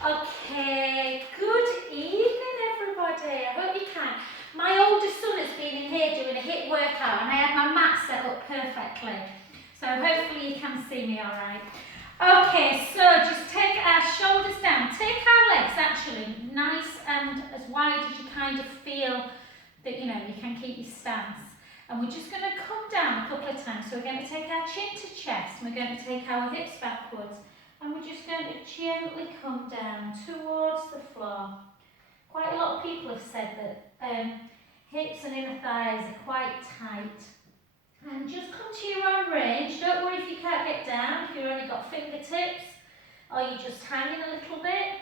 Okay, good evening everybody. I hope you can. My oldest son has been in here doing a HIIT workout and I had my mat set up perfectly. So hopefully you can see me alright. Okay, so just take our shoulders down. Take our legs actually nice and as wide as you kind of feel that you can keep your stance. And we're just going to come down a couple of times. So we're going to take our chin to chest and we're going to take our hips backwards. And we're just going to gently come down towards the floor. Quite a lot of people have said that hips and inner thighs are quite tight. And just come to your own range. Don't worry if you can't get down, if you've only got fingertips or you're just hanging a little bit.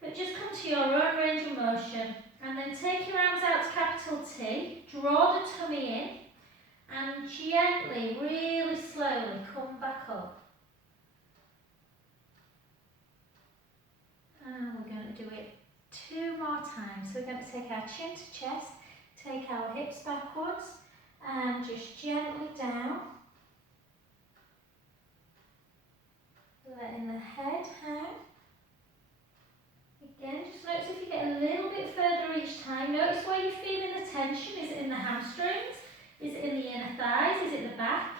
But just come to your own range of motion. And then take your arms out to capital T. Draw the tummy in. And gently, really slowly come back up. And we're going to do it 2 more times. So we're going to take our chin to chest, take our hips backwards, and just gently down. Letting the head hang. Again, just notice if you get a little bit further each time. Notice where you're feeling the tension. Is it in the hamstrings? Is it in the inner thighs? Is it the back?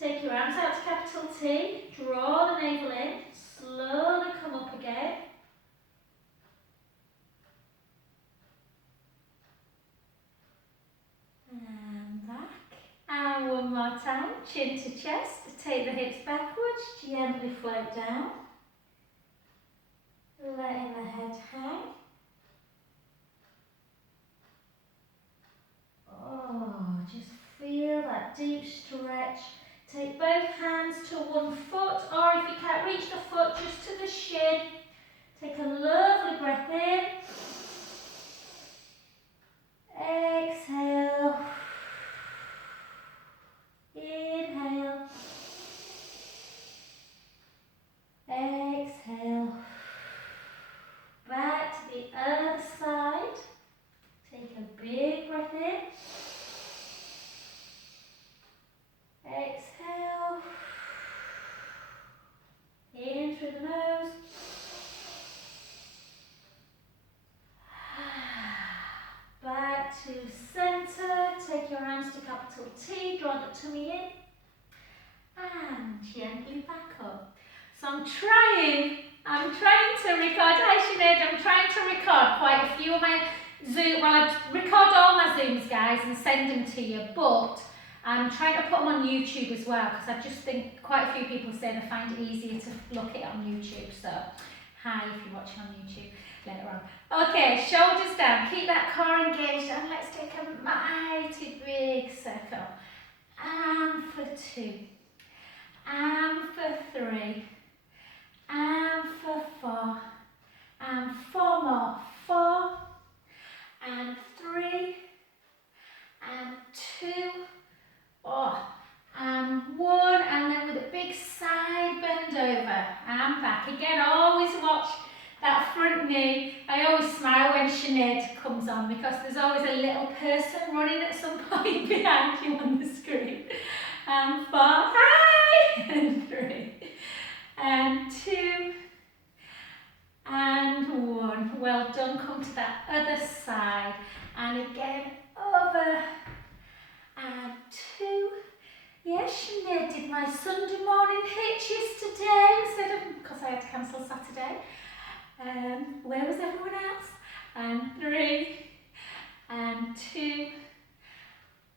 Take your arms out to capital T. Draw the navel in. Slowly come up again. And back. And one more time, chin to chest. Take the hips backwards, gently float down. Letting the head hang. Oh, just feel that deep stretch. Take both hands to one foot, or if you can't reach the foot, just to the shin. Take a lovely breath in. Exhale. Inhale. Exhale. Back to the other side. Take a big breath in. Exhale. In through the nose. Back to center. Take your hands to capital T. Draw the tummy in. And gently back up. So I'm trying to record. Hi Sinead, I'm trying to record quite a few of my Zoom. Well, I record all my Zooms, guys, and send them to you. But I'm trying to put them on YouTube as well because I just think quite a few people say they find it easier to look at it on YouTube. So, hi if you're watching on YouTube later on. Okay, shoulders down. Keep that core engaged, and let's take a mighty big circle. And for 2. And for 3. And for 4. And 4 more. 4. And 3. And 2. Oh, and 1, and then with a big side bend over and back. Again, always watch that front knee. I always smile when Sinead comes on because there's always a little person running at some point behind you on the screen. And 4, hi, and 3, and 2, and 1. Well done. Come to that other side, and again over. And 2. Yes, Sinead did my Sunday morning HIIT yesterday instead of, because I had to cancel Saturday. Where was everyone else? And 3. And 2.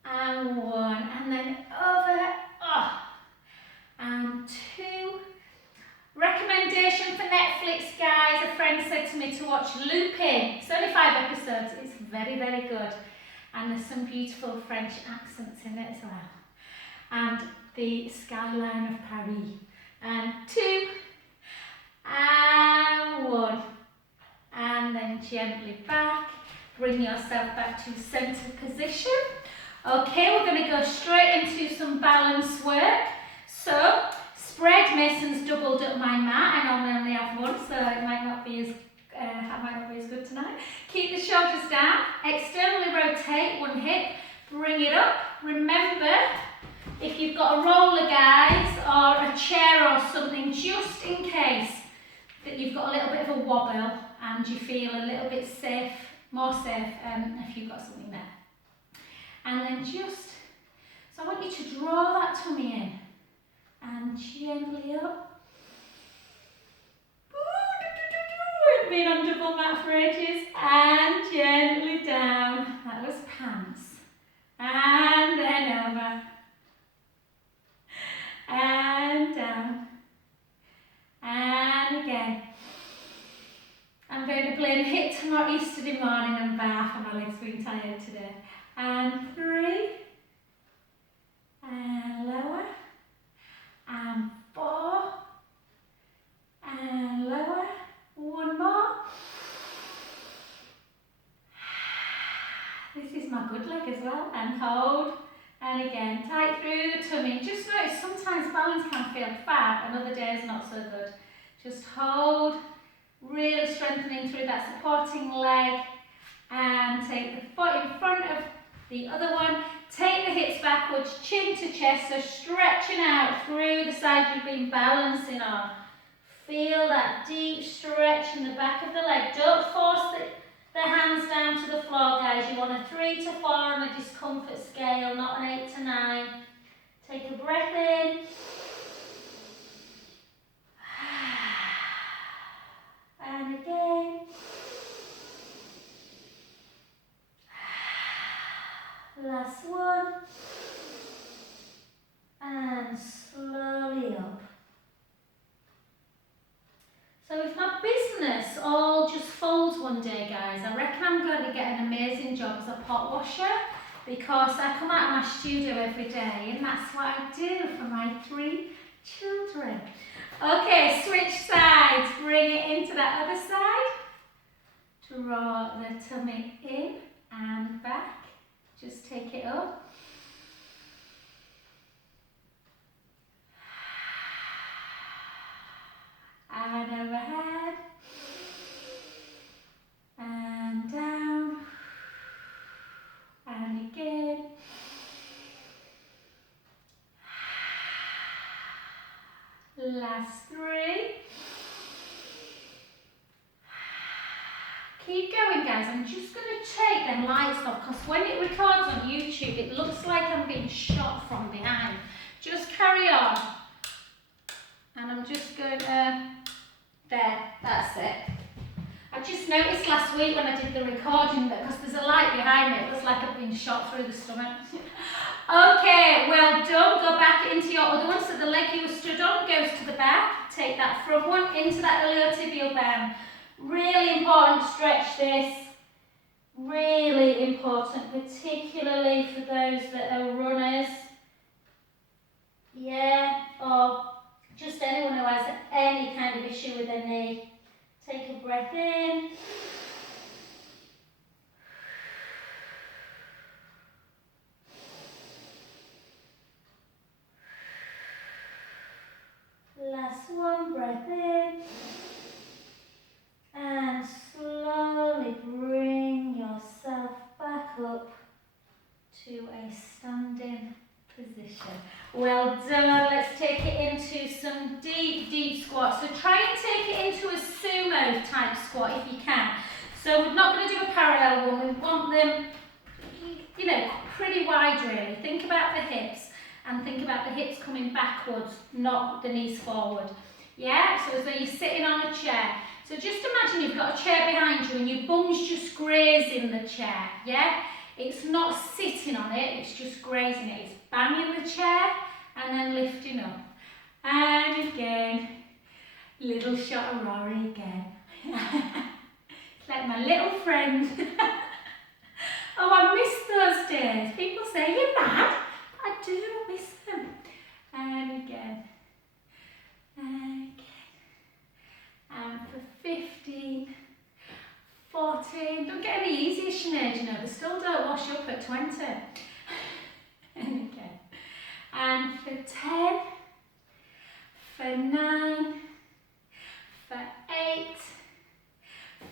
And 1. And then over. Oh. And 2. Recommendation for Netflix, guys. A friend said to me to watch Lupin. It's only 5 episodes. It's very, very good. And there's some beautiful French accents in it as well. And the skyline of Paris. And 2. And 1. And then gently back. Bring yourself back to center position. Okay, we're going to go straight into some balance work. So, spread Mason's doubled up my mat. I normally only have one, so it might not be as good tonight. Keep the shoulders down. Externally rotate one hip. Bring it up. Remember, if you've got a roller, guys, or a chair or something, just in case, that you've got a little bit of a wobble and you feel a little bit safe, more safe if you've got something there. And then just, so I want you to draw that tummy in and gently up. We've been on double mat for ages. And gently down. That was pants. And then over. And down. And again. I'm going to blame hit tomorrow, yesterday morning and bath, and my legs being tired today. And 3. And lower. And 4. And lower. 1 more. This is my good leg as well. And hold. And again, tight through the tummy. Just notice sometimes balance can feel fab and other days not so good. Just hold. Really strengthening through that supporting leg. And take the foot in front of the other one. Take the hips backwards, chin to chest. So stretching out through the side you've been balancing on. Feel that deep stretch in the back of the leg. Don't force the hands down to the floor, guys. You want a 3 to 4 on a discomfort scale, not an 8 to 9. Take a breath in. And again. Last one. And slowly up. So if my business all just folds one day, guys, I reckon I'm going to get an amazing job as a pot washer, because I come out of my studio every day and that's what I do for my 3 children. Okay, switch sides. Bring it into that other side. Draw the tummy in and back. Just take it up. And overhead. And down. And again. Last 3. Keep going, guys. I'm just going to take them lights off, because when it records on YouTube, it looks like I'm being shot from behind. Just carry on. And I'm just going to, there, that's it. I just noticed last week when I did the recording that, because there's a light behind me, it looks like I've been shot through the stomach. Okay, well done. Go back into your other one. So the leg you were stood on goes to the back. Take that front one into that iliotibial band. Really important to stretch this. Really important, particularly for those that are runners. Yeah, or just anyone who has any kind of issue with their knee. Take a breath in. Last one, breath in. And slowly bring yourself back up to a standing position. Well done. Let's take it into some deep, deep squats. So try and take it into a sumo type squat if you can. So we're not going to do a parallel one. We want them, you know, pretty wide really. Think about the hips and think about the hips coming backwards, not the knees forward. Yeah, so as though you're sitting on a chair. So just imagine you've got a chair behind you and your bum's just grazing the chair, yeah? It's not sitting on it, it's just grazing it. It's banging the chair and then lifting up. And again, little shot of Rory again. It's like my little friend. Oh, I miss those days. People say, you're mad. I do miss them. And again. And again. And for 15, 14, don't get any easier, Sinead, you know, they still don't wash up at 20. And again. And for 10, for 9, for 8,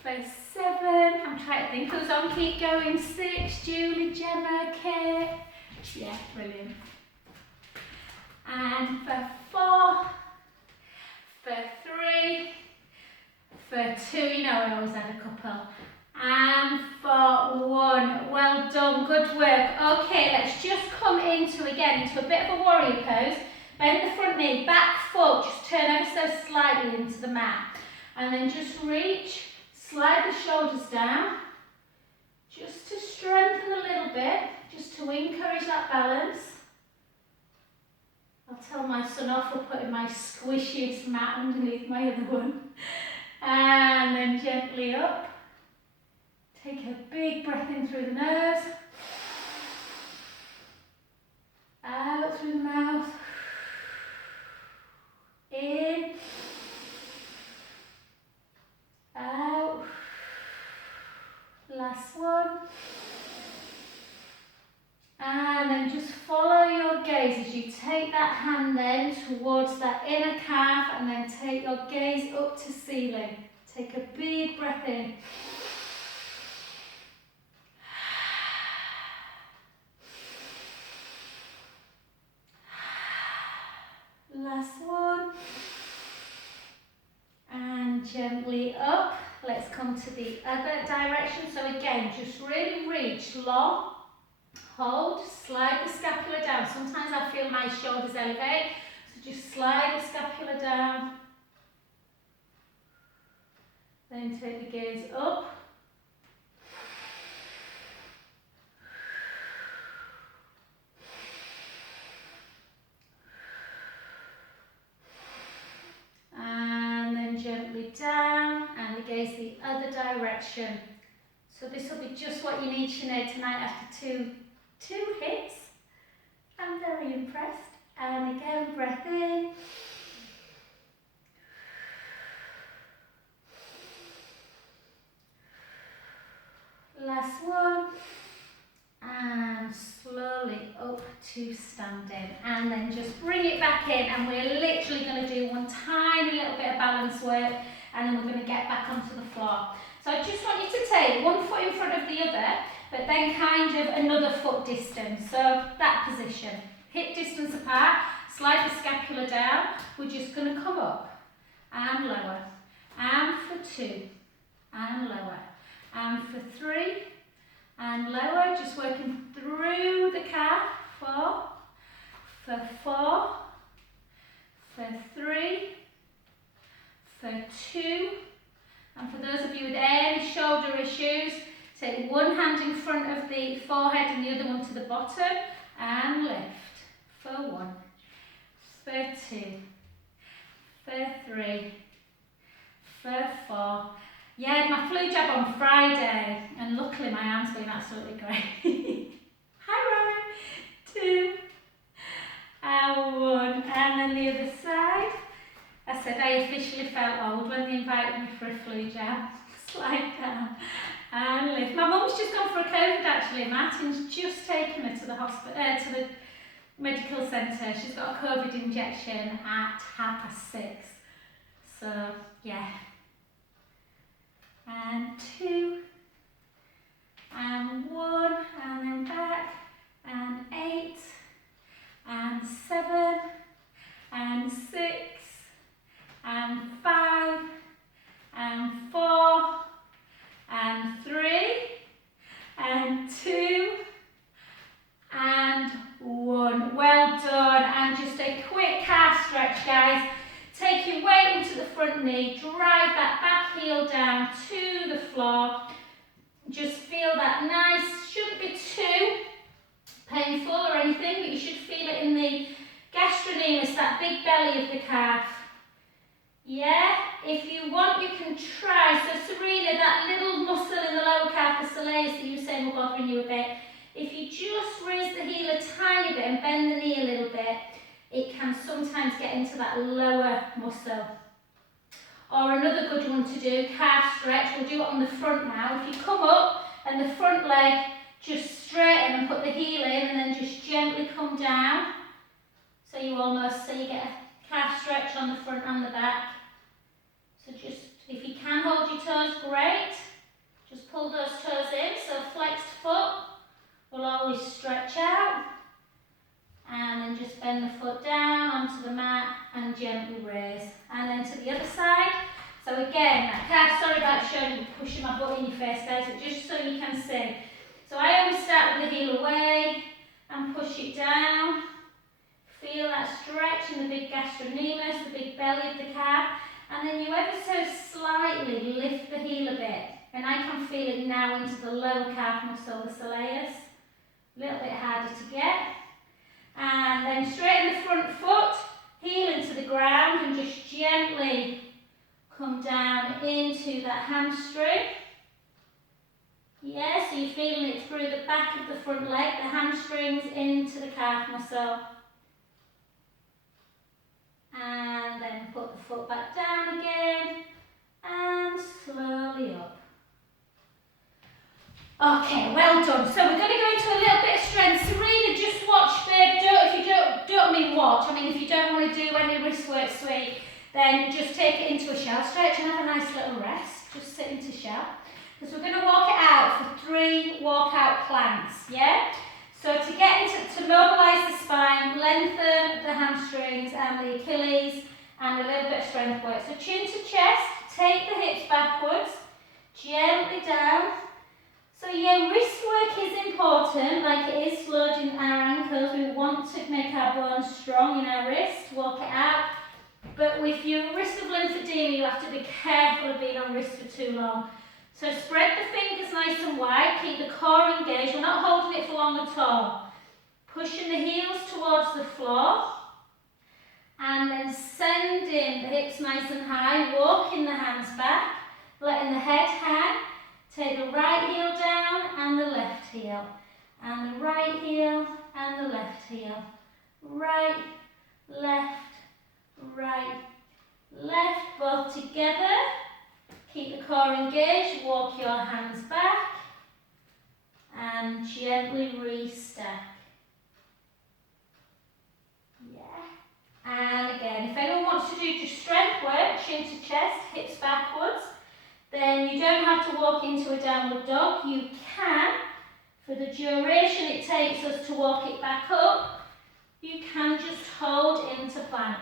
for 7, I'm trying to think who's on, keep going, 6, Julie, Gemma, Kate, yeah, brilliant. And for 4, for 3, For 2, you know I always had a couple. And for 1. Well done, good work. Okay, let's just come into a bit of a warrior pose. Bend the front knee, back foot, just turn ever so slightly into the mat. And then just reach, slide the shoulders down, just to strengthen a little bit, just to encourage that balance. I'll tell my son off for putting my squishiest mat underneath my other one. And then gently up. Take a big breath in through the nose. Out through the mouth. In. Out. Last one. And then just follow your gaze as you take that hand then towards that inner calf and then take your gaze up to ceiling. Take a big breath in. Last one. And gently up. Let's come to the other direction. So again, just really reach long. Hold, slide the scapula down. Sometimes I feel my shoulders elevate, so just slide the scapula down. Then take the gaze up. And then gently down, and the gaze the other direction. So this will be just what you need, Sinead, tonight after two hits. I'm very impressed. And again, breath in. Last one. And slowly up to standing. And then just bring it back in. And we're literally going to do one tiny little bit of balance work. And then we're going to get back onto the floor. So I just want you to take one foot in front of the other, but then kind of another foot distance. So that position, hip distance apart, slide the scapula down. We're just going to come up and lower, and for 2, and lower, and for 3, and lower, just working through the calf. 4, for 4, for 3, for 2, and for those of you with any shoulder issues, take one hand in front of the forehead and the other one to the bottom and lift. For 1, for 2, for 3, for 4. Yeah, I had my flu jab on Friday and luckily my arm's been absolutely great. Hi Rory. 2, and 1, and then the other side. I said I officially felt old when they invited me for a flu jab. Slide down and lift. My mum's just gone for a COVID actually. Martin's just taken her to the hospital, to the medical centre. She's got a COVID injection at 6:30. So yeah. And 2, and 1, and then back, and 8, and 7, and 6, and 5, and 4, and 3, and 2, and 1. Well done. And just a quick calf stretch, guys. Take your weight into the front knee, drive that back heel down to the floor. Just feel that nice, shouldn't be too painful or anything, but you should feel it in the gastrocnemius, that big belly of the calf. Yeah, if you want you can try. So Serena, that little muscle in the lower calf, the soleus that you were saying were bothering you a bit, if you just raise the heel a tiny bit and bend the knee a little bit, it can sometimes get into that lower muscle. Or another good one to do, calf stretch, we'll do it on the front now. If you come up and the front leg, just straighten and put the heel in and then just gently come down. So you get a calf stretch on the front and the back. So just, if you can hold your toes, great. Just pull those toes in, so flexed foot will always stretch out. And then just bend the foot down onto the mat and gently raise. And then to the other side. So again, that calf sorry about pushing my butt in your face, guys, but just so you can see. So I always start with the heel away and push it down. Feel that stretch in the big gastrocnemius, the big belly of the calf. And then you ever so slightly lift the heel a bit. And I can feel it now into the lower calf muscle, the soleus. A little bit harder to get. And then straighten the front foot, heel into the ground, and just gently come down into that hamstring. Yeah, so you're feeling it through the back of the front leg, the hamstrings into the calf muscle. And then put the foot back down again, and slowly up. Okay, well done. So we're going to go into a little bit of strength. Serena, just watch, babe. If you don't mean watch. I mean, if you don't want to do any wrist work, sweet, then just take it into a shell stretch and have a nice little rest. Just sit into shell. Because we're going to walk it out for 3 walkout planks, yeah? So to get into, to mobilise the spine, lengthen the hamstrings and the Achilles, and a little bit of strength work. So chin to chest, take the hips backwards, gently down. So yeah, wrist work is important, like it is loading our ankles. We want to make our bones strong in our wrist, walk it out. But with your risk of lymphedema, you have to be careful of being on wrist for too long. So spread the fingers nice and wide, keep the core engaged. We're not holding it for long at all. Pushing the heels towards the floor. And then sending the hips nice and high, walking the hands back, letting the head hang. Take the right heel down and the left heel. And the right heel and the left heel. Right, left, right, left, both together. Keep the core engaged, walk your hands back and gently restack. Yeah. And again, if anyone wants to do just strength work, chin to chest, hips backwards, then you don't have to walk into a downward dog. You can, for the duration it takes us to walk it back up, you can just hold into plank.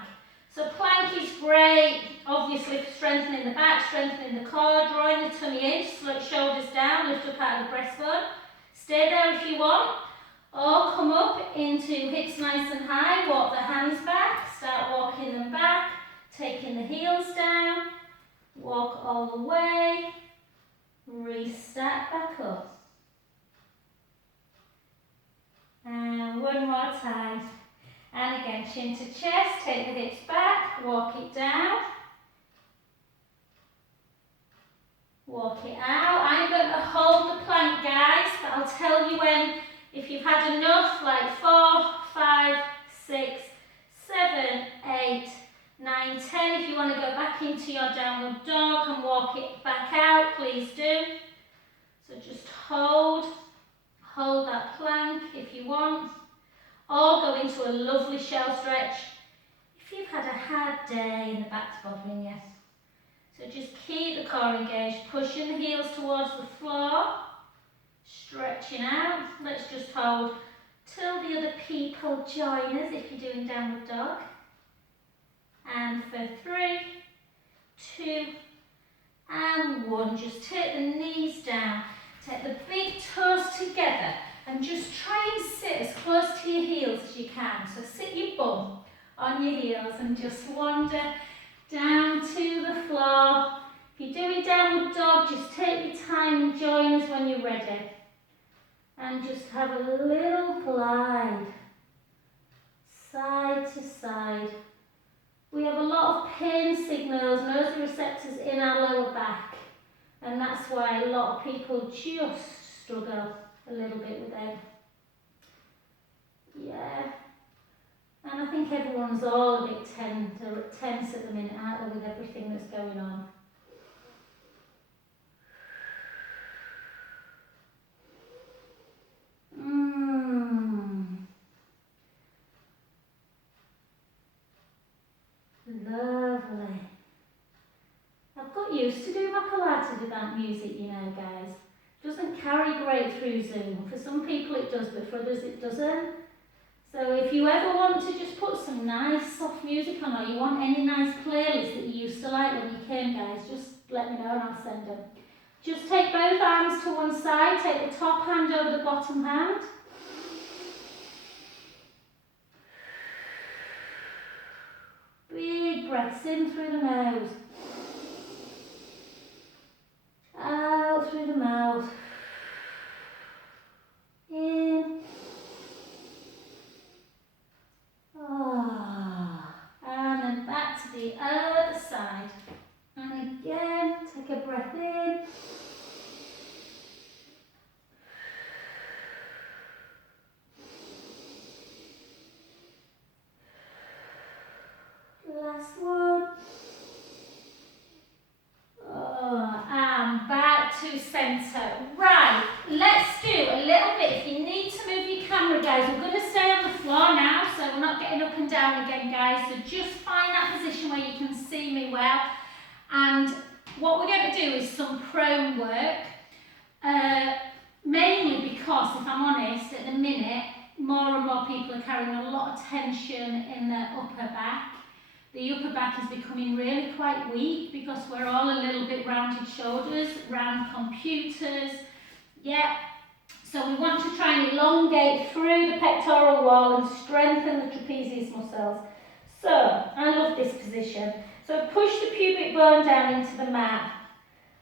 So plank is great, obviously for strengthening the back, strengthening the core, drawing the tummy in, shoulders down, lift up out of the breastbone. Stay there if you want, or come up into hips nice and high, walk the hands back, start walking them back, taking the heels down, walk all the way, restack back up. And one more time. And again, chin to chest, take the hips back, walk it down, walk it out. I'm going to hold the plank, guys, but I'll tell you when, if you've had enough, like 4, 5, 6, 7, 8, 9, 10. If you want to go back into your downward dog and walk it back out, please do. So just hold that plank if you want. Or go into a lovely shell stretch if you've had a hard day and the back's bothering you. So just keep the core engaged, pushing the heels towards the floor, stretching out. Let's just hold till the other people join us if you're doing downward dog. And for 3, 2, and 1. Just take the knees down, take the big toes together. And just try and sit as close to your heels as you can. So sit your bum on your heels and just wander down to the floor. If you're doing downward dog, just take your time and join us when you're ready. And just have a little glide, side to side. We have a lot of pain signals, nociceptors in our lower back. And that's why a lot of people just struggle a little bit with them. Yeah. And I think everyone's all a bit tense at the minute, aren't they, with everything that's going on. Lovely. I've got used to doing my Pilates without music, you know, guys. Doesn't carry great through Zoom. For some people it does, but for others it doesn't. So if you ever want to just put some nice soft music on, or you want any nice playlist that you used to like when you came, guys, just let me know and I'll send them. Just take both arms to one side, take the top hand over the bottom hand. Big breaths in through the nose. Out through the mouth. In. And then back to the other side. And again, take a breath in. Last one. And back to centre. Right, let's do a little bit. If you need to move your camera, guys, we're going to stay on the floor now, so we're not getting up and down again, guys. So just find that position where you can see me well. And what we're going to do is some prone work, mainly because, if I'm honest, at the minute, more and more people are carrying a lot of tension in their upper back. The upper back is becoming really quite weak because we're all a little bit rounded shoulders, round computers, yeah. So we want to try and elongate through the pectoral wall and strengthen the trapezius muscles. So, I love this position. So push the pubic bone down into the mat.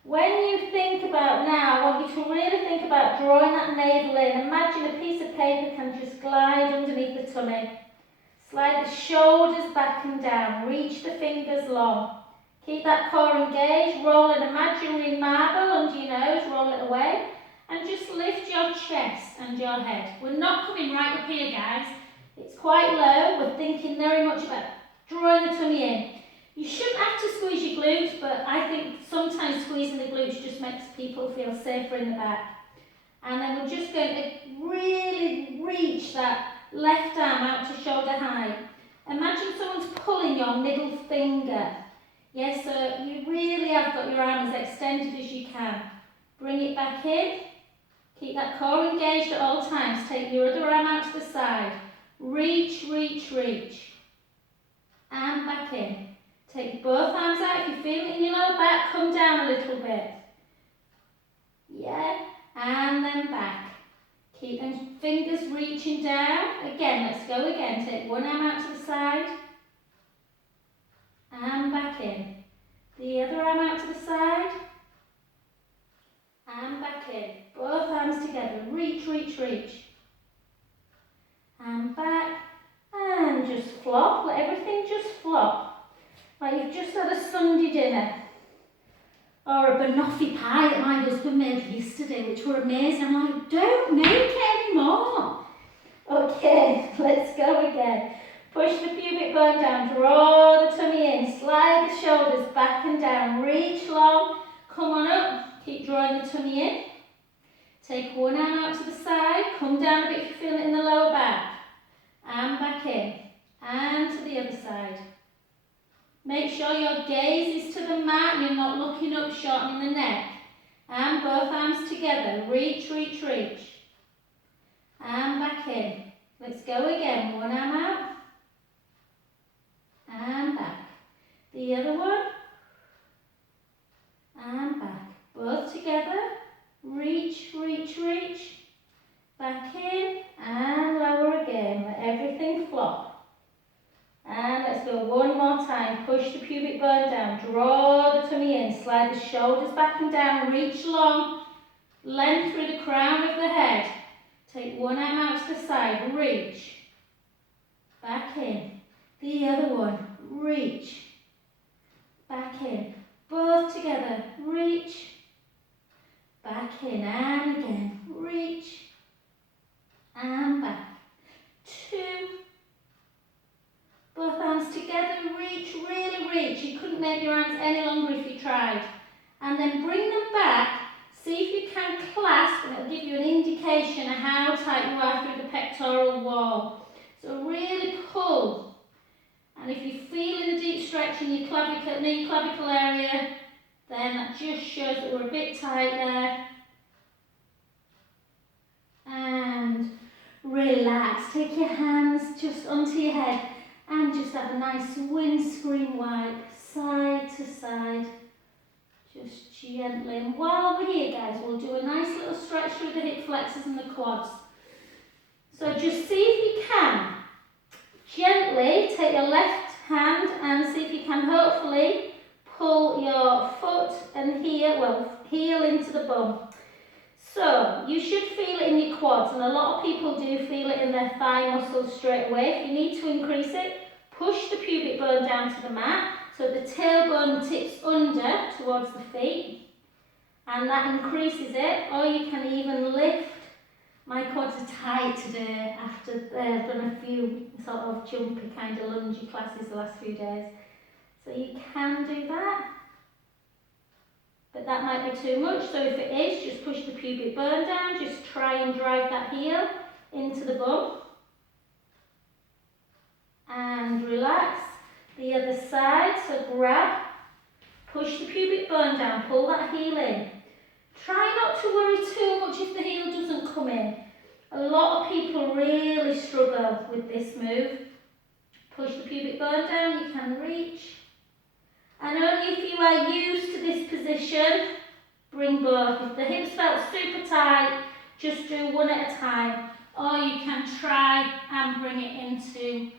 When you think about now, I want you to really think about drawing that navel in. Imagine a piece of paper can just glide underneath the tummy. Slide the shoulders back and down. Reach the fingers long. Keep that core engaged. Roll an imaginary marble under your nose. Roll it away. And just lift your chest and your head. We're not coming right up here, guys. It's quite low. We're thinking very much about drawing the tummy in. You shouldn't have to squeeze your glutes, but I think sometimes squeezing the glutes just makes people feel safer in the back. And then we're just going to really reach that left arm out to shoulder height. Imagine someone's pulling your middle finger. Yes, so you really have got your arm as extended as you can. Bring it back in. Keep that core engaged at all times. Take your other arm out to the side. Reach, reach, reach. And back in. Take both arms out. If you feel it in your lower back, come down a little bit. Yeah, and then back. Keep them fingers reaching down. Again, let's go again. Take one arm out to the side. And back in. The other arm out to the side. And back in. Both arms together. Reach, reach, reach. And back. And just flop. Let everything just flop. Like you've just had a Sunday dinner. Or a banoffee pie that my husband made yesterday, which were amazing. I'm like, don't make it anymore. Okay, let's go again. Push the pubic bone down, draw the tummy in, slide the shoulders back and down, reach long, come on up, keep drawing the tummy in. Take one arm out to the side, come down a bit if you feel it in the lower back. And back in, and to the other side. Make sure your gaze is to the mat, you're not looking up, shortening the neck. And both arms together, reach, reach, reach. And back in. Let's go again, one arm out. And back. The other one. And back. Both together, reach, reach, reach. Back in, and lower again, let everything flop. And let's go one more time. Push the pubic bone down. Draw the tummy in. Slide the shoulders back and down. Reach long. Length through the crown of the head. Take one arm out to the side. Reach. Back in. The other one. Reach. Back in. Both together. Reach. Back in. And again. Reach. And back. 2. Both arms together, reach, really reach. You couldn't make your arms any longer if you tried. And then bring them back. See if you can clasp, and it'll give you an indication of how tight you are through the pectoral wall. So really pull. And if you're feeling a deep stretch in your clavicle, knee clavicle area, then that just shows that we're a bit tight there. And relax. Take your hands just onto your head. And just have a nice windscreen wipe, side to side. Just gently. And while we're here, guys, we'll do a nice little stretch through the hip flexors and the quads. So just see if you can gently take your left hand and see if you can hopefully pull your foot and heel into the bum. So you should feel it in your quads, and a lot of people do feel it in their thigh muscles straight away. If you need to increase it, push the pubic bone down to the mat so the tailbone tips under towards the feet, and that increases it. Or you can even lift. My quads are tight today after I've done a few sort of jumpy kind of lungy classes the last few days. So you can do that. But that might be too much, so if it is, just push the pubic bone down, just try and drive that heel into the bum. And relax. The other side, so grab, push the pubic bone down, pull that heel in. Try not to worry too much if the heel doesn't come in. A lot of people really struggle with this move. Push the pubic bone down, you can reach. And only if you are used to this position, bring both. If the hips felt super tight, just do one at a time. Or you can try and bring it into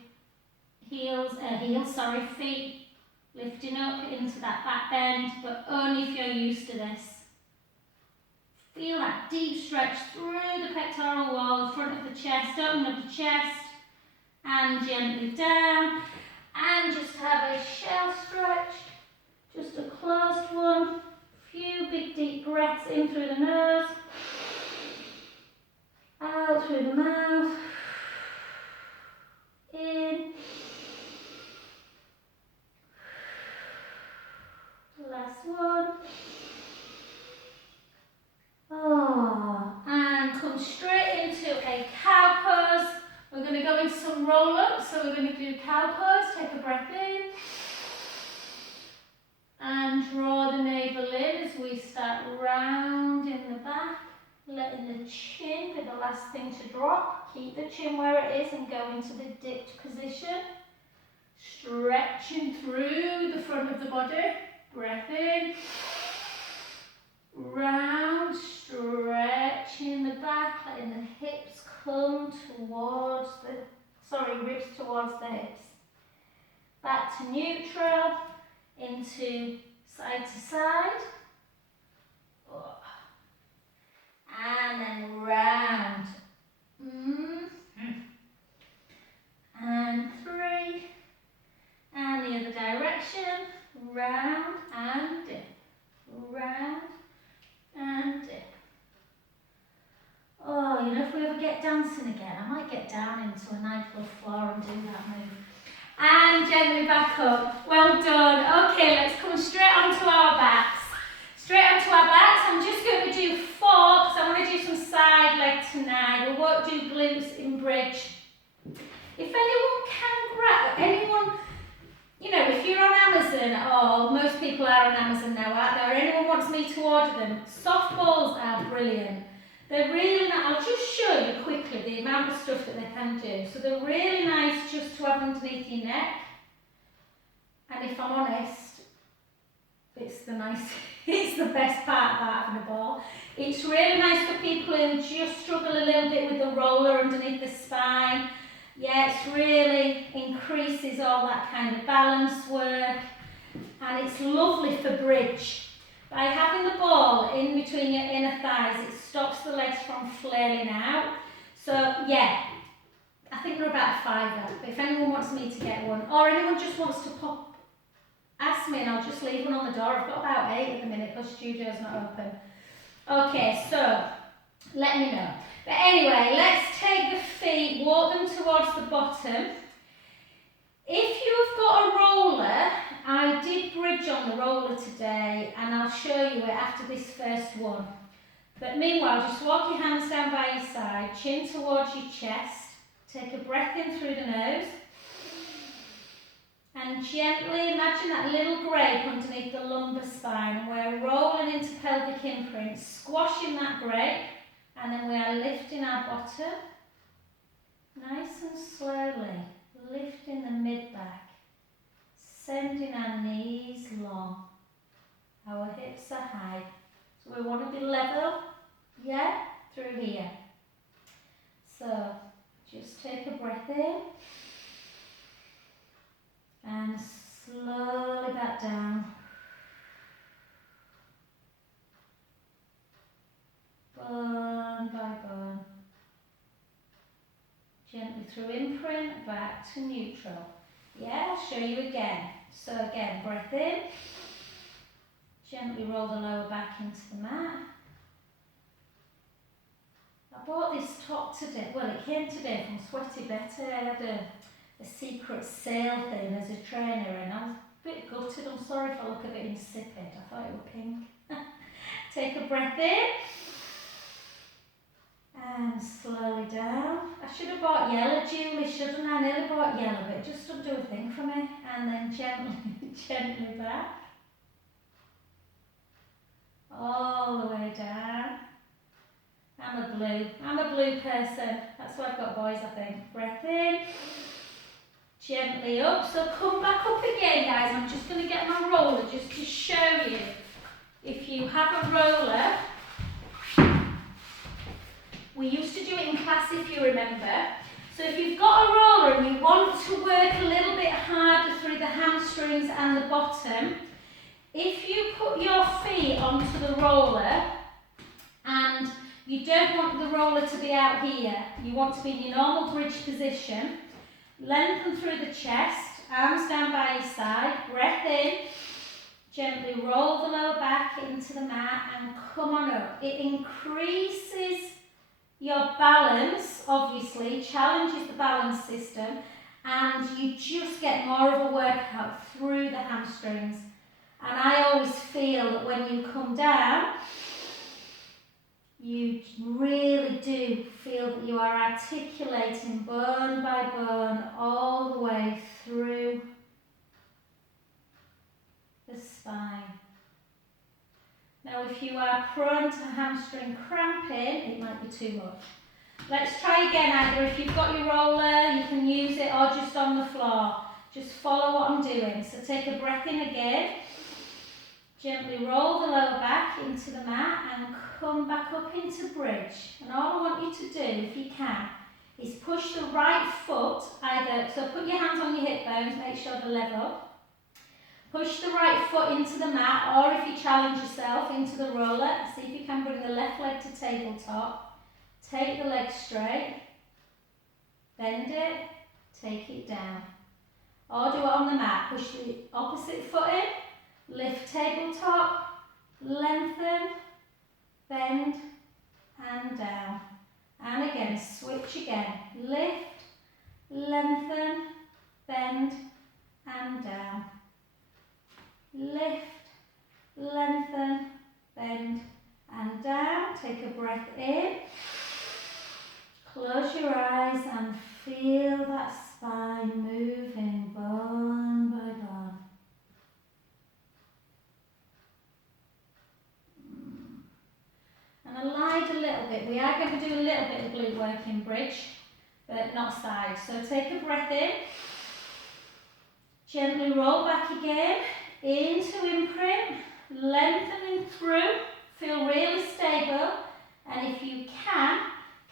feet, lifting up into that back bend, but only if you're used to this. Feel that deep stretch through the pectoral wall, front of the chest, open up the chest, and gently down. And just have a shell stretch. Just a closed one. Few big deep breaths in through the nose, out through the mouth, in, last one. And come straight into a cow pose. We're going to go into some roll-ups, so we're going to do cow pose. Take a breath in. And draw the navel in as we start rounding the back, letting the chin be the last thing to drop. Keep the chin where it is and go into the dipped position. Stretching through the front of the body. Breath in. Round, stretching the back, letting the hips come towards ribs towards the hips. Back to neutral. Into side to side, and then round, and 3, and the other direction, round and dip, round and dip. Oh, you know, if we ever get dancing again, I might get down into a nice little floor and do that move. And gently back up. Well done. Okay, let's come straight onto our backs. Straight onto our backs. I'm just going to do 4 because I want to do some side leg tonight. We won't do glutes in bridge. If anyone, you know, if you're on Amazon, or most people are on Amazon now, aren't they? Or anyone wants me to order them, soft balls are brilliant. They're really nice. I'll just show you quickly the amount of stuff that they can do. So they're really nice just to have underneath your neck. And if I'm honest, it's the best part about having a ball. It's really nice for people who just struggle a little bit with the roller underneath the spine. Yeah, it really increases all that kind of balance work. And it's lovely for bridge. By having the ball in between your inner thighs, it stops the legs from flailing out. So yeah, I think they're about a £5. But if anyone wants me to get one, or anyone just wants to ask me and I'll just leave one on the door. I've got about 8 at the minute because studio's not open. Okay, so let me know. But anyway, let's take the feet, walk them towards the bottom. If you've got a roller, I did bridge on the roller today and I'll show you it after this first one. But meanwhile, just walk your hands down by your side, chin towards your chest, take a breath in through the nose and gently imagine that little grape underneath the lumbar spine, and we're rolling into pelvic imprint, squashing that grape, and then we are lifting our bottom, nice and slowly. Lifting the mid back, sending our knees long. Our hips are high. So we want to be level, yeah, through here. So just take a breath in and slowly back down. Bone by bone. Gently through imprint, back to neutral. Yeah, I'll show you again. So again, breath in. Gently roll the lower back into the mat. I bought this top today, well it came today from Sweaty Betty. I had a secret sale thing as a trainer and I was a bit gutted. I'm sorry if I look a bit insipid. I thought it was pink. Take a breath in. And slowly down. I should have bought yellow, Julie, shouldn't I? I nearly bought yellow, but it just doesn't do a thing for me. And then gently, gently back. All the way down. I'm a blue person. That's why I've got boys, I think. Breath in. Gently up. So come back up again, guys. I'm just going to get my roller just to show you. If you have a roller, we used to do it in class if you remember. So if you've got a roller and you want to work a little bit harder through the hamstrings and the bottom, if you put your feet onto the roller and you don't want the roller to be out here, you want to be in your normal bridge position, lengthen through the chest, arms down by your side, breath in, gently roll the lower back into the mat and come on up. It increases your balance, obviously, challenges the balance system, and you just get more of a workout through the hamstrings. And I always feel that when you come down, you really do feel that you are articulating bone by bone all the way through the spine. Now if you are prone to hamstring cramping, it might be too much. Let's try again. Either if you've got your roller, you can use it, or just on the floor. Just follow what I'm doing. So take a breath in again. Gently roll the lower back into the mat and come back up into bridge. And all I want you to do, if you can, is push the right foot either, so put your hands on your hip bones, make sure they're level. Push the right foot into the mat, or if you challenge yourself, into the roller. See if you can bring the left leg to tabletop. Take the leg straight. Bend it. Take it down. Or do it on the mat. Push the opposite foot in. Lift tabletop. Lengthen. Bend. And down. And again, switch again. Lift. Lengthen. Bend. And down. Lift, lengthen, bend and down. Take a breath in. Close your eyes and feel that spine moving bone by bone. And align a little bit. We are going to do a little bit of glute work in bridge, but not side. So take a breath in. Gently roll back again. Into imprint, lengthening through, feel really stable, and if you can,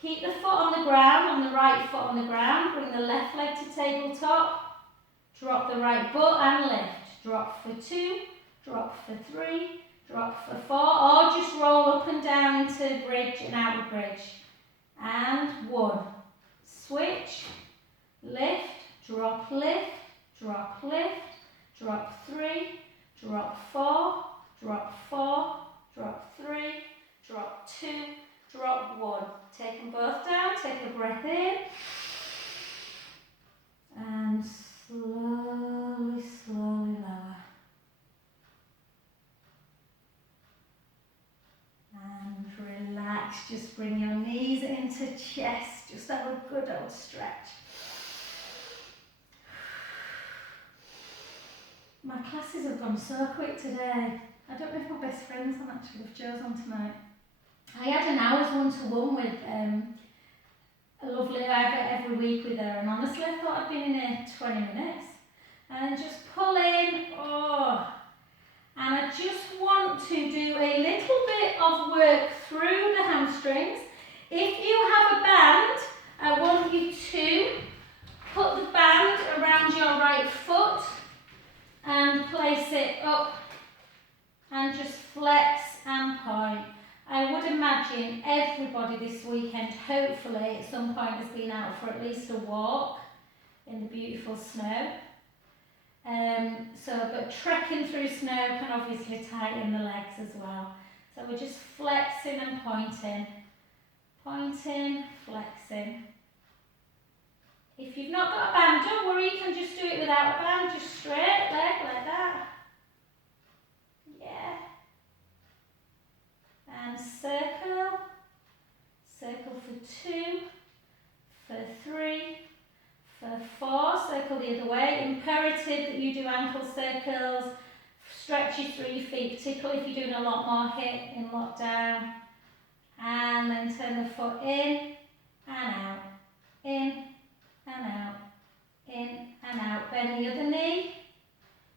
keep the foot on the ground, on the right foot on the ground, bring the left leg to tabletop, drop the right butt and lift, drop for 2, drop for 3, drop for 4, or just roll up and down into bridge and out of bridge, and 1, switch, lift, drop, lift, drop, lift, drop 3, drop 4, drop 4, drop 3, drop 2, drop 1. Take them both down, take a breath in. And slowly, slowly lower. And relax, just bring your knees into chest. Just have a good old stretch. My classes have gone so quick today. I don't know if my best friends I'm actually with Jo's on tonight. I had an hour's one-to-one with a lovely every week with her, and honestly I thought I'd been in here 20 minutes. And just pull in, And I just want to do a little bit of work through the hamstrings. If you have a band, I want you to put the band around your right foot and place it up and just flex and point. I would imagine everybody this weekend, hopefully at some point, has been out for at least a walk in the beautiful snow. But trekking through snow can obviously tighten the legs as well. So we're just flexing and pointing. Pointing, flexing. If you've not got a band, don't worry, you can just do it without a band, just straight leg like that. Yeah. And circle. Circle for 2, for 3, for 4, circle the other way. Imperative that you do ankle circles, stretches through your feet, particularly if you're doing a lot more HIIT in lockdown. And then turn the foot in and out, in and out, in and out. Bend the other knee,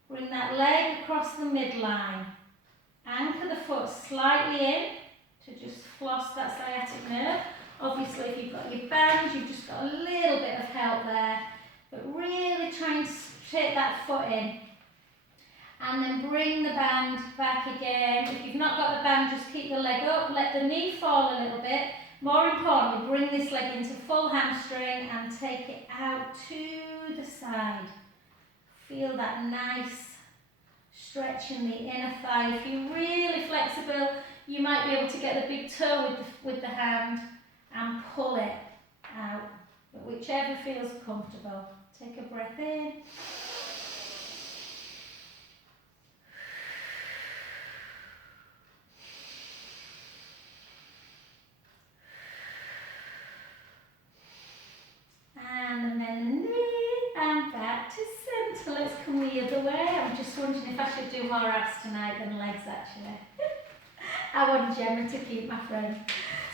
bring that leg across the midline. Anchor the foot slightly in to just floss that sciatic nerve. Obviously, if you've got your band, you've just got a little bit of help there. But really try and take that foot in. And then bring the band back again. If you've not got the band, just keep the leg up. Let the knee fall a little bit. More importantly, bring this leg into full hamstring and take it out to the side. Feel that nice stretch in the inner thigh. If you're really flexible, you might be able to get the big toe with the hand and pull it out. But whichever feels comfortable. Take a breath in. And then the knee and back to centre. Let's come the other way. I'm just wondering if I should do more abs tonight than legs actually. I want Gemma to keep my friend.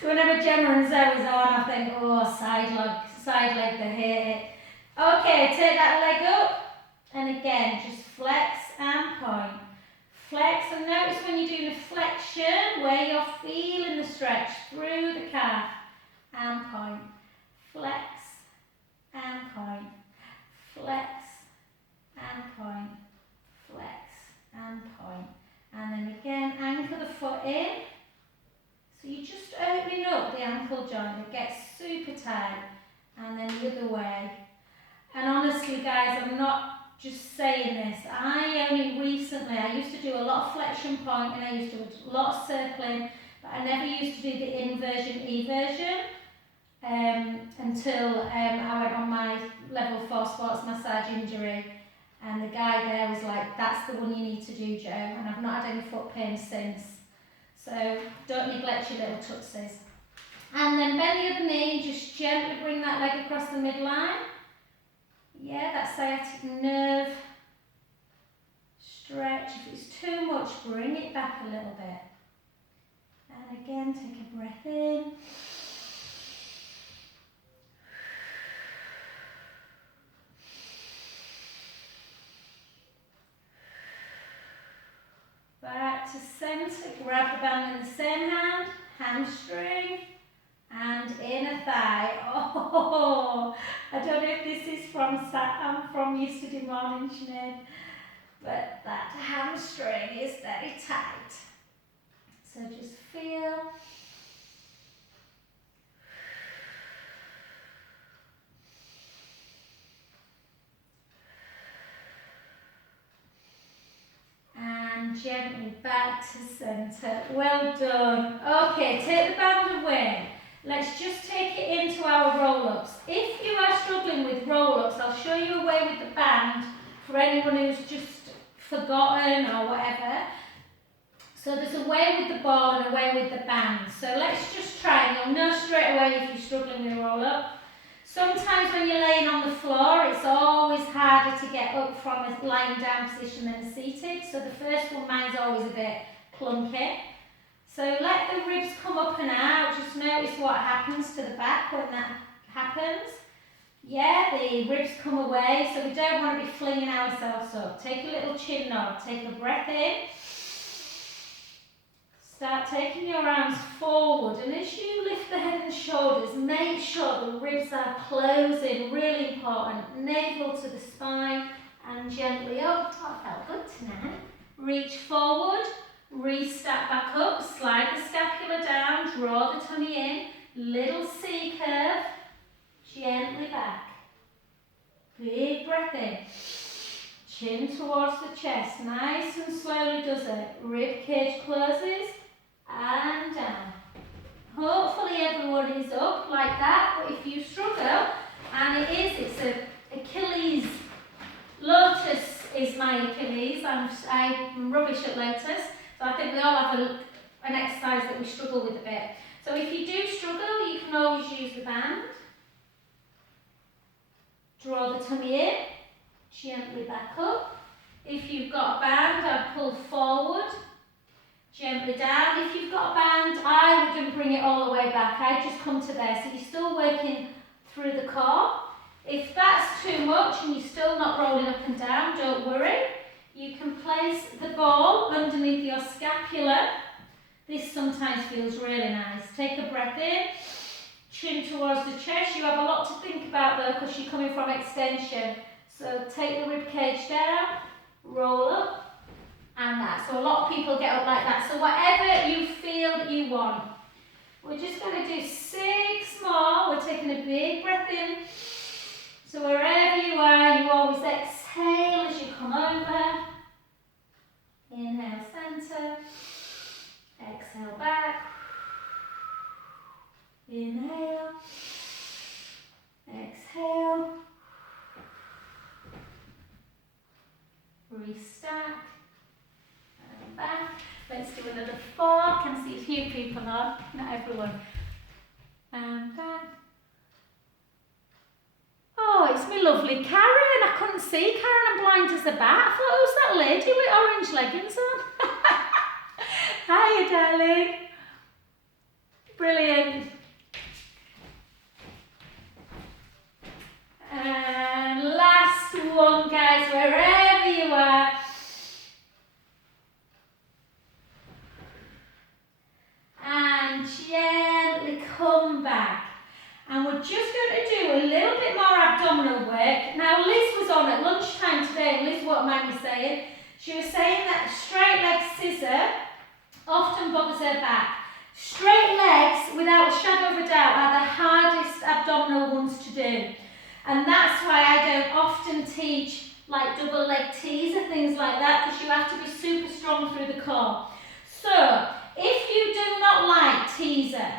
So whenever Gemma and Zoe is on, I think, oh, side leg, they hate it. Okay, take that leg up. And again, just flex and point. Flex, and notice when you're doing a flexion, where you're feeling the stretch through the calf. And point. Flex and point. Flex and point. Flex and point. And then again, anchor the foot in. So you're just opening up the ankle joint. It gets super tight. And then the other way. And honestly, guys, I'm not just saying this. I used to do a lot of flexion point and I used to do a lot of circling, but I never used to do the inversion, eversion until I went on my level 4 sports massage injury. And the guy there was like, that's the one you need to do, Jo. And I've not had any foot pain since. So don't neglect your little tootsies. And then bend the other knee, just gently bring that leg across the midline. Yeah, that sciatic nerve. Stretch. If it's too much, bring it back a little bit. And again, take a breath in. Back to centre, grab the band in the same hand, hamstring, and inner thigh. Oh, I don't know if this is from yesterday morning, Sinead, but that hamstring is very tight. So just feel. And gently back to centre. Well done. Okay, take the band away. Let's just take it into our roll-ups. If you are struggling with roll-ups, I'll show you a way with the band for anyone who's just forgotten or whatever. So there's a way with the ball and a way with the band. So let's just try. You'll know straight away if you're struggling with a roll-up. Sometimes when you're laying on the floor, it's always harder to get up from a lying down position than a seated. So the first one, mine's always a bit clunky. So let the ribs come up and out. Just notice what happens to the back when that happens. Yeah, the ribs come away, so we don't want to be flinging ourselves up. Take a little chin nod. Take a breath in. Start taking your arms forward, and as you lift the head and shoulders, make sure the ribs are closing, really important. Navel to the spine and gently up. Oh, that felt good tonight. Reach forward, restart back up, slide the scapula down, draw the tummy in, little C curve, gently back. Big breath in. Chin towards the chest, nice and slowly does it. Rib cage closes and down. Hopefully everyone is up like that, but if you struggle, and it's a Achilles, lotus is my Achilles, I'm rubbish at lotus, so I think we all have an exercise that we struggle with a bit. So if you do struggle, you can always use the band. Draw the tummy in. Gently back up. If you've got a band, I'd pull forward, gently down. If you've got a band, I wouldn't bring it all the way back. I'd just come to there. So you're still working through the core. If that's too much and you're still not rolling up and down, don't worry. You can place the ball underneath your scapula. This sometimes feels really nice. Take a breath in, chin towards the chest. You have a lot to think about though because you're coming from extension. So take the rib cage down, roll up, and that. So a lot of people get up like that. So whatever you feel that you want. We're just going to do 6 more. We're taking a big breath in. So wherever you are, you always exhale as you come over. Inhale, center. Exhale, back. Inhale. Exhale. Restack and back. Let's do another 4. Can see a few people on, not everyone. And back. Oh, it's my lovely Karen. I couldn't see Karen. I'm blind as a bat. I thought, who's that lady with orange leggings on? Hiya, darling. Brilliant. And last one, guys, wherever you are. And gently come back. And we're just going to do a little bit more abdominal work. Now, Liz was on at lunchtime today, and Liz won't mind me saying. She was saying that straight leg scissor often bothers her back. Straight legs, without a shadow of a doubt, are the hardest abdominal ones to do. And that's why I don't often teach like double leg teaser, things like that, because you have to be super strong through the core. So, if you do not like scissor.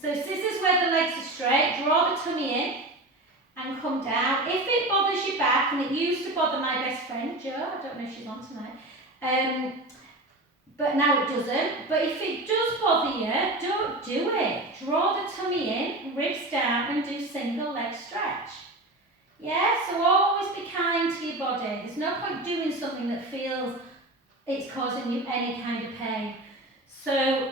So scissors where the legs are straight, draw the tummy in and come down. If it bothers your back, and it used to bother my best friend, Jo, I don't know if she's on tonight, but now it doesn't. But if it does bother you, don't do it. Draw the tummy in, ribs down, and do single leg stretch. Yeah, so always be kind to your body. There's no point doing something that feels it's causing you any kind of pain. So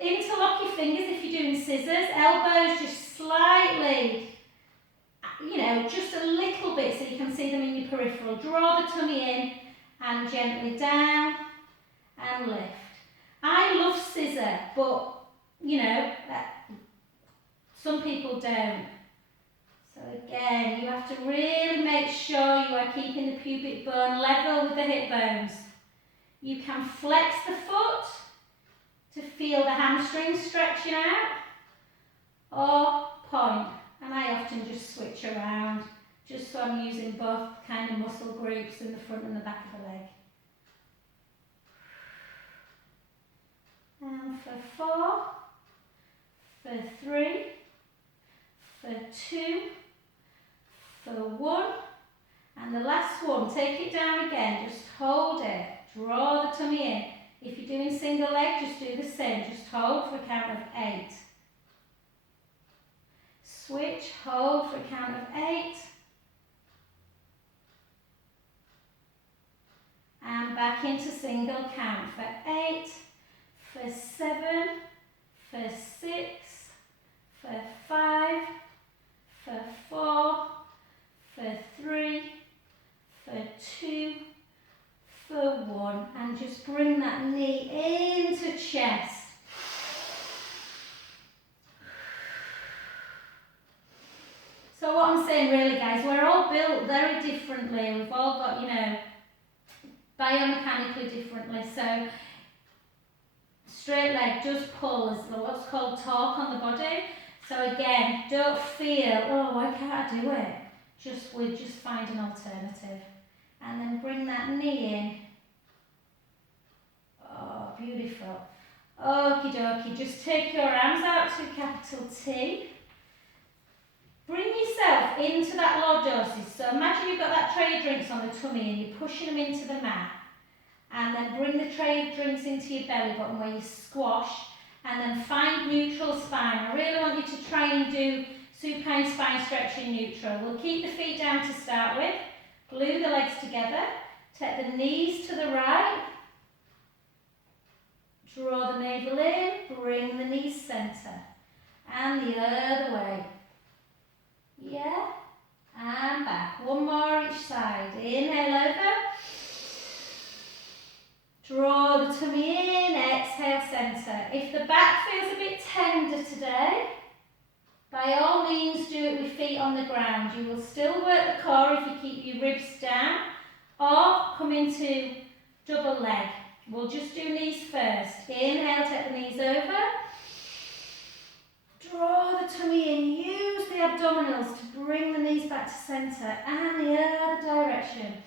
interlock your fingers if you're doing scissors, elbows just slightly, just a little bit so you can see them in your peripheral. Draw the tummy in and gently down and lift. I love scissor, but some people don't. So again, you have to really make sure you are keeping the pubic bone level with the hip bones. You can flex the foot to feel the hamstrings stretching out, or point. And I often just switch around, just so I'm using both kind of muscle groups in the front and the back of the leg. And for 4, for 3, for 2, for 1, and the last one, take it down again, just hold it, draw the tummy in. If you're doing single leg, just do the same, just hold for a count of 8. Switch, hold for a count of 8. And back into single count for 8, for 7, for 6, for 5, for 4, for 3, for 2, for 1, and just bring guys, we're all built very differently. We've all got, you know, biomechanically differently. So straight leg does pull as what's called torque on the body. So again, don't feel, oh, why can't I do it? We'll just find an alternative. And then bring that knee in. Oh, beautiful. Okie dokie, just take your arms out to capital T. Bring yourself into that lordosis. So imagine you've got that tray of drinks on the tummy and you're pushing them into the mat. And then bring the tray of drinks into your belly button where you squash. And then find neutral spine. I really want you to try and do supine spine stretching neutral. We'll keep the feet down to start with. Glue the legs together. Take the knees to the right. Draw the navel in. Bring the knees centre. And the other way. Yeah. And back. One more each side. Inhale over. Draw the tummy in. Exhale centre. If the back feels a bit tender today, by all means do it with feet on the ground. You will still work the core if you keep your ribs down, or come into double leg. We'll just do knees first. Inhale, take the knees over. Draw the tummy in. Use the abdominals to bring the knees back to centre and the other direction.